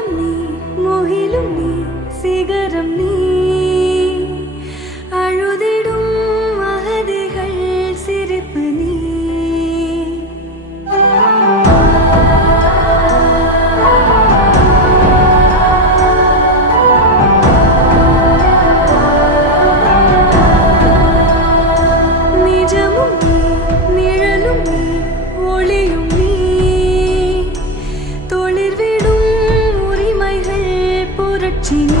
மோகம் நீ முகிலும் நீ சிகரம் நீ அழுதிடும் அகதிகள் சிரிப்பு நீ நிஜமும் நீ நிழலும் நீ ஒளியும் நீ தொழிற்விடும் உரிமைகள் புரட்சி நீ